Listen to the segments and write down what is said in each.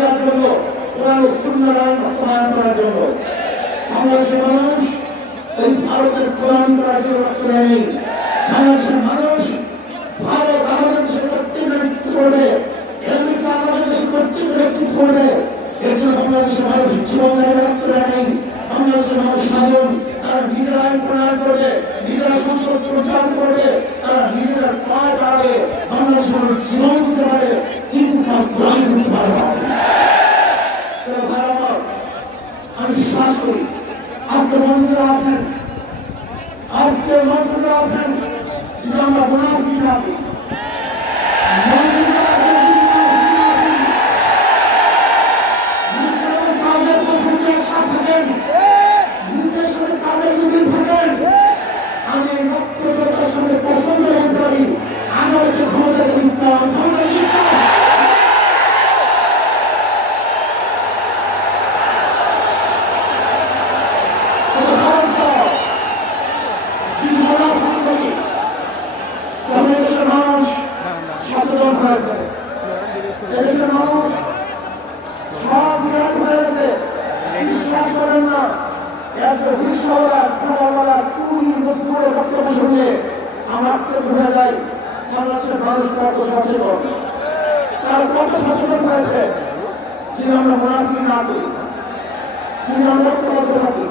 দেওয়ার জন্য, কোরআন ও সুন্নাহর আইন বাস্তবায়ন করার জন্য। বাংলাদেশের মানুষ এই ভারতের গোলামি করার জন্য রক্ত দেয়নি। বাংলাদেশের মানুষ ভারত আমাদের দেশে কর্তৃত্ব নেতৃত্ব করবে, আমেরিকা আমাদের দেশে কর্তৃত্ব নেতৃত্ব করবে। এর জন্য বাংলাদেশের মানুষ জীবন রক্ত দেয়নি। বাংলাদেশের মানুষ স্বাধীন, তারা নিজেরা আইন প্রণয়ন করবে, নিজেরা সংসদ পরিচালনা করবে, তারা নিজেরা পা চালাবে। বাংলাদেশের মানুষ জীবন দিতে পারে, কিন্তু তার গোলামি করতে পারে না। আমি বিশ্বাস করি আজকে মন্ত্রীরা আছেন, আজকে মন্ত্রীরা আছেন, যদি আমরা মুনাফিক না করি, মন্ত্রীরা আছেন কাজের পদ্ধতি একসাথে থাকেন, নিজের সাথে কাজের যদি থাকেন, আমি রক্তদাতার সাথে পছন্দ করতে পারি আগামীতে ক্ষমতা ইসলাম, ক্ষমতা ইসলাম। সচেতন হয়েছে, এদেশের মানুষ সব জ্ঞান হয়েছে। বিশ্বাস করেন না, এত রিক্সাওয়ালা, ঠেলাওয়ালা, টুরির মধ্যে বক্তব্য শুনলে আমার আক্ষেপ হয়ে যায় বাংলাদেশের মানুষ কত সচেতন, তার কত সচেতন হয়েছে। যদি আমরা মুনাফিক না করি, যদি আমরা ঐক্যবদ্ধ থাকি,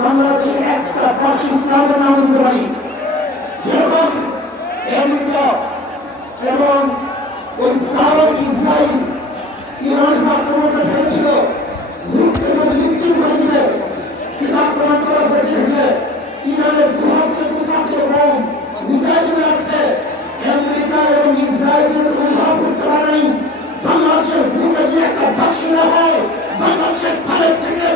বাংলাদেশের একটা পার্শ্ব ইসলামের নাম দিতে পারি। যেরকম আমেরিকা এবং ওই ইসরায়েল ইরানের আক্রমণটা ফেলেছিল, লুটতে মধ্যে নিশ্চিত করে দিবে, কিন্তু আক্রমণ করা হয়ে গেছে। ইরানের বৃহত্তর প্রচারিত বোম মিসাইল চলে আসছে, আমেরিকা এবং ইসরায়েলের কোনো লাভ করতে পারেনি। বাংলাদেশের বুকে যে একটা বাক্স না হয়, বাংলাদেশের ঘরের থেকে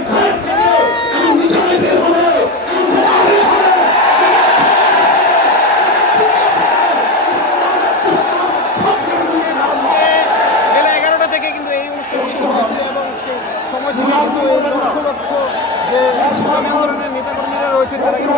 এমন মিসাইল বের হবে, এমন বোমা বের হবে। থেকে কিন্তু এই অনুষ্ঠান হয়েছিল এবং সময় থেকে কিন্তু লক্ষ লক্ষ যে আন্দোলনের নেতাকর্মীরা রয়েছে তারা কিন্তু